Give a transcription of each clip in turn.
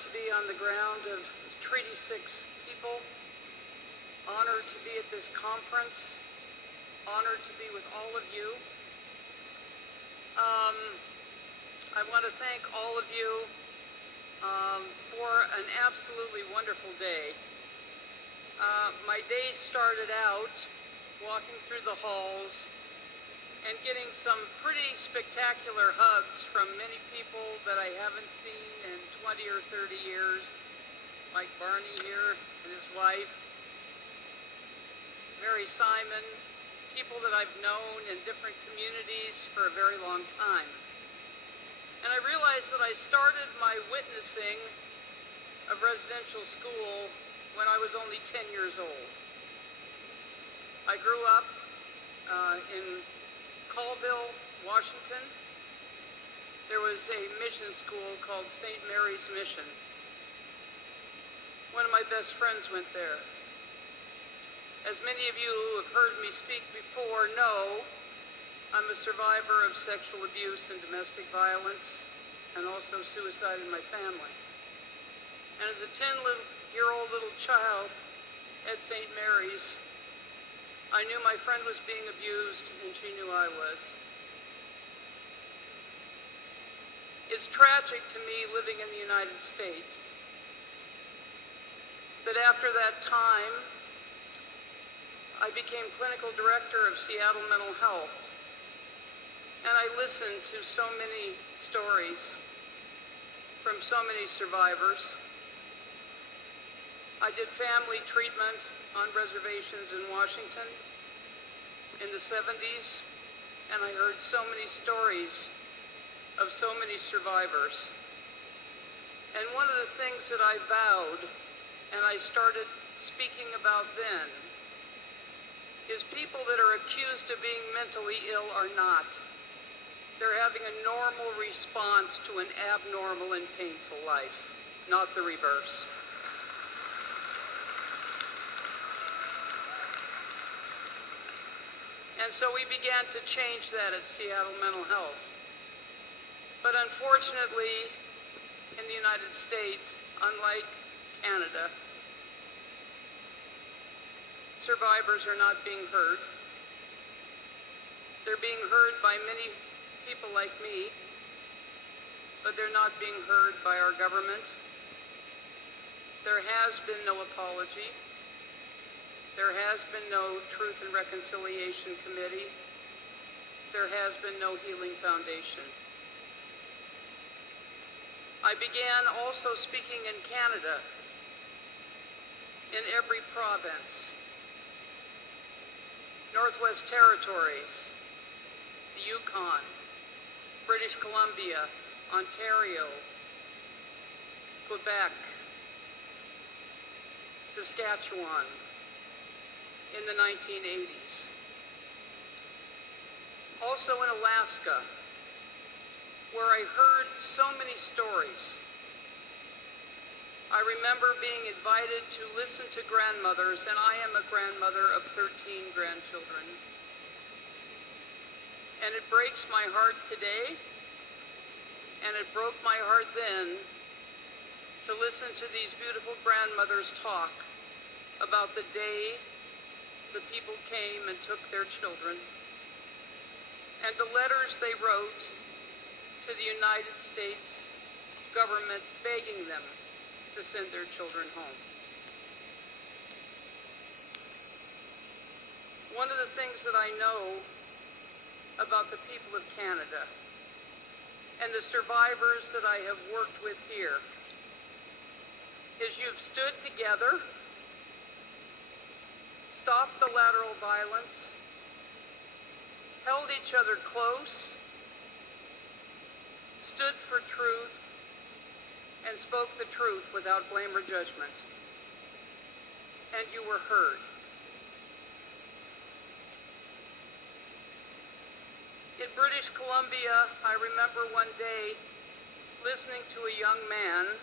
to be on the ground of Treaty 6 people, honored to be at this conference, honored to be with all of you. I want to thank all of you for an absolutely wonderful day. My day started out walking through the halls and getting some pretty spectacular hugs from many people that I haven't seen in 20 or 30 years, like Barney here and his wife, Mary Simon, people that I've known in different communities for a very long time. And I realized that I started my witnessing of residential school when I was only 10 years old. I grew up in Colville, Washington. There was a mission school called St. Mary's Mission. One of my best friends went there. As many of you who have heard me speak before know, I'm a survivor of sexual abuse and domestic violence, and also suicide in my family. And as a 10-year-old little child at St. Mary's, I knew my friend was being abused, and she knew I was. It's tragic to me, living in the United States, that after that time, I became clinical director of Seattle Mental Health. And I listened to so many stories from so many survivors. I did family treatment on reservations in Washington in the 70s, and I heard so many stories of so many survivors. And one of the things that I vowed, and I started speaking about then, is people that are accused of being mentally ill are not. They're having a normal response to an abnormal and painful life, not the reverse. And so we began to change that at Seattle Mental Health. But unfortunately, in the United States, unlike Canada, survivors are not being heard. They're being heard by many people like me, but they're not being heard by our government. There has been no apology. There has been no Truth and Reconciliation Committee. There has been no Healing Foundation. I began also speaking in Canada, in every province, Northwest Territories, the Yukon, British Columbia, Ontario, Quebec, Saskatchewan, in the 1980s. Also in Alaska, where I heard so many stories. I remember being invited to listen to grandmothers, and I am a grandmother of 13 grandchildren. And it breaks my heart today, and it broke my heart then, to listen to these beautiful grandmothers talk about the day the people came and took their children, and the letters they wrote to the United States government begging them to send their children home. One of the things that I know about the people of Canada and the survivors that I have worked with here is you've stood together, stopped the lateral violence, held each other close, stood for truth, and spoke the truth without blame or judgment. And you were heard. In British Columbia, I remember one day listening to a young man.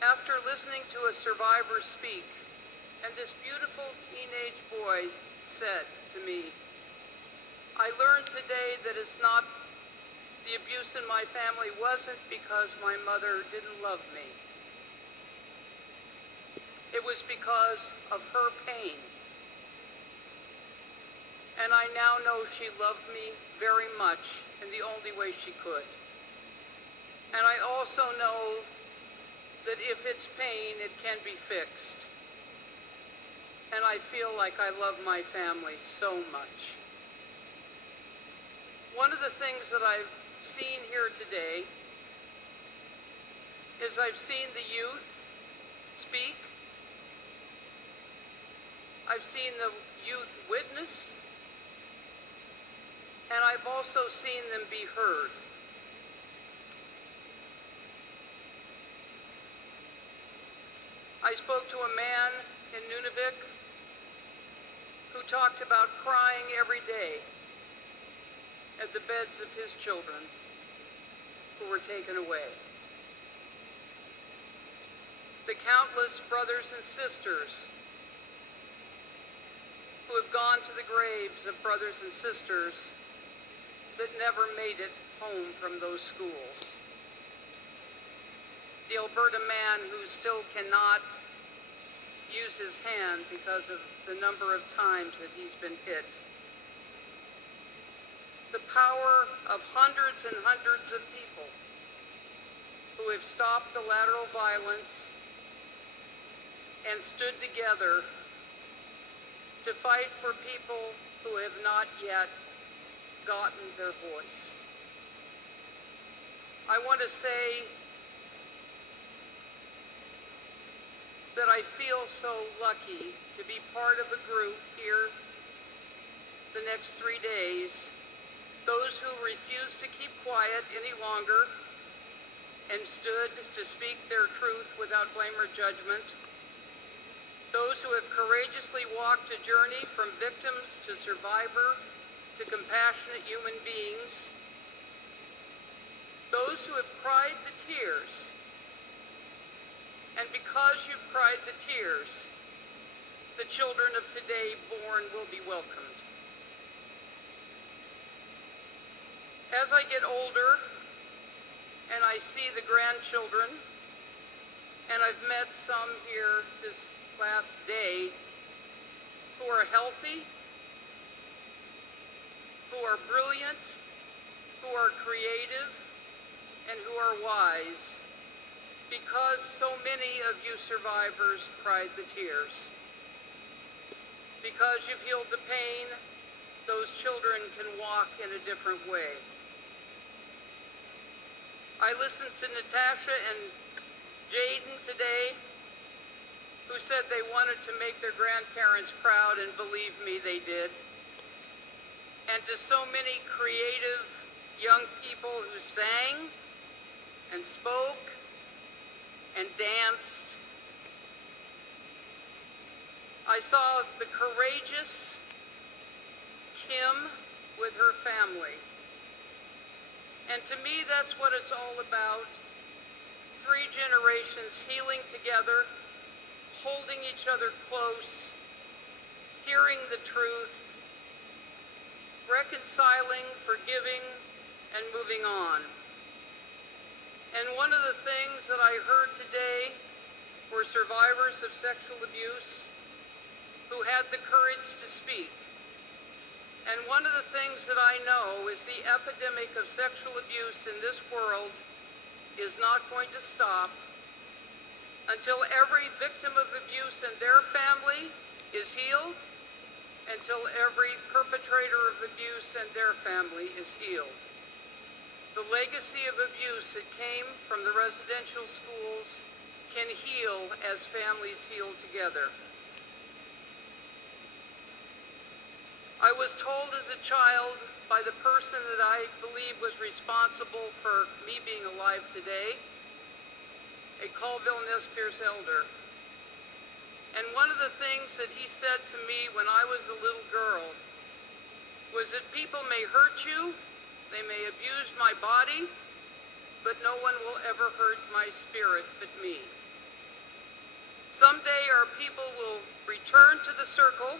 After listening to a survivor speak, and this beautiful teenage boy said to me, "I learned today that it's not the abuse in my family wasn't because my mother didn't love me. It was because of her pain. And I now know she loved me very much in the only way she could. And I also know that if it's pain, it can be fixed. And I feel like I love my family so much. One of the things that I've seen here today is I've seen the youth speak. I've seen the youth witness. And I've also seen them be heard. I spoke to a man in Nunavik who talked about crying every day at the beds of his children who were taken away. The countless brothers and sisters who have gone to the graves of brothers and sisters that never made it home from those schools. The Alberta man who still cannot use his hand because of the number of times that he's been hit. The power of hundreds and hundreds of people who have stopped the lateral violence and stood together to fight for people who have not yet gotten their voice. I want to say that I feel so lucky to be part of a group here the next 3 days, those who refused to keep quiet any longer and stood to speak their truth without blame or judgment, those who have courageously walked a journey from victims to survivor to compassionate human beings, those who have cried the tears, and because you've cried the tears, the children of today born will be welcomed. As I get older and I see the grandchildren, and I've met some here this last day who are healthy, who are brilliant, who are creative, and who are wise, because so many of you survivors cried the tears. Because you've healed the pain, those children can walk in a different way. I listened to Natasha and Jaden today, who said they wanted to make their grandparents proud, and believe me, they did. And to so many creative young people who sang and spoke and danced. I saw the courageous Kim with her family. And to me, that's what it's all about. 3 generations healing together, holding each other close, hearing the truth, reconciling, forgiving, and moving on. And one of the things that I heard today were survivors of sexual abuse who had the courage to speak. And one of the things that I know is the epidemic of sexual abuse in this world is not going to stop until every victim of abuse and their family is healed, until every perpetrator of abuse and their family is healed. The legacy of abuse that came from the residential schools can heal as families heal together. I was told as a child by the person that I believe was responsible for me being alive today, a Colville Nez Perce elder. And one of the things that he said to me when I was a little girl was that people may hurt you, they may abuse my body, but no one will ever hurt my spirit but me. Someday our people will return to the circle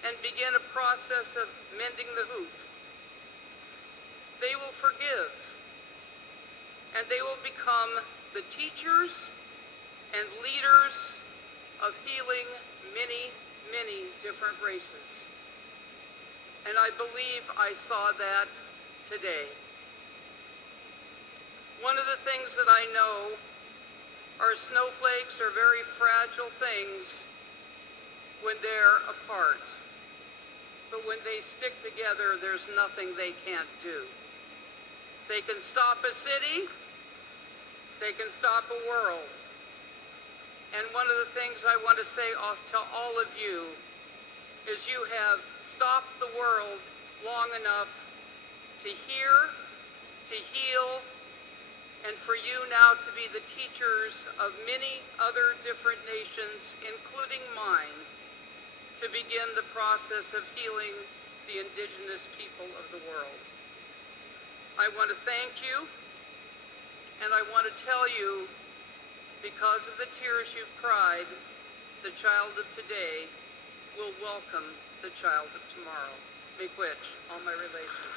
and begin a process of mending the hoop. they will forgive, and they will become the teachers and leaders of healing many, many different races. And I believe I saw that today. One of the things that I know are snowflakes are very fragile things when they're apart. But when they stick together, there's nothing they can't do. They can stop a city, they can stop a world. And one of the things I want to say to all of you is you have stopped the world long enough to hear, to heal, and for you now to be the teachers of many other different nations, including mine, to begin the process of healing the indigenous people of the world. I want to thank you, and I want to tell you, because of the tears you've cried, the child of today will welcome the child of tomorrow. Miigwech, all my relations.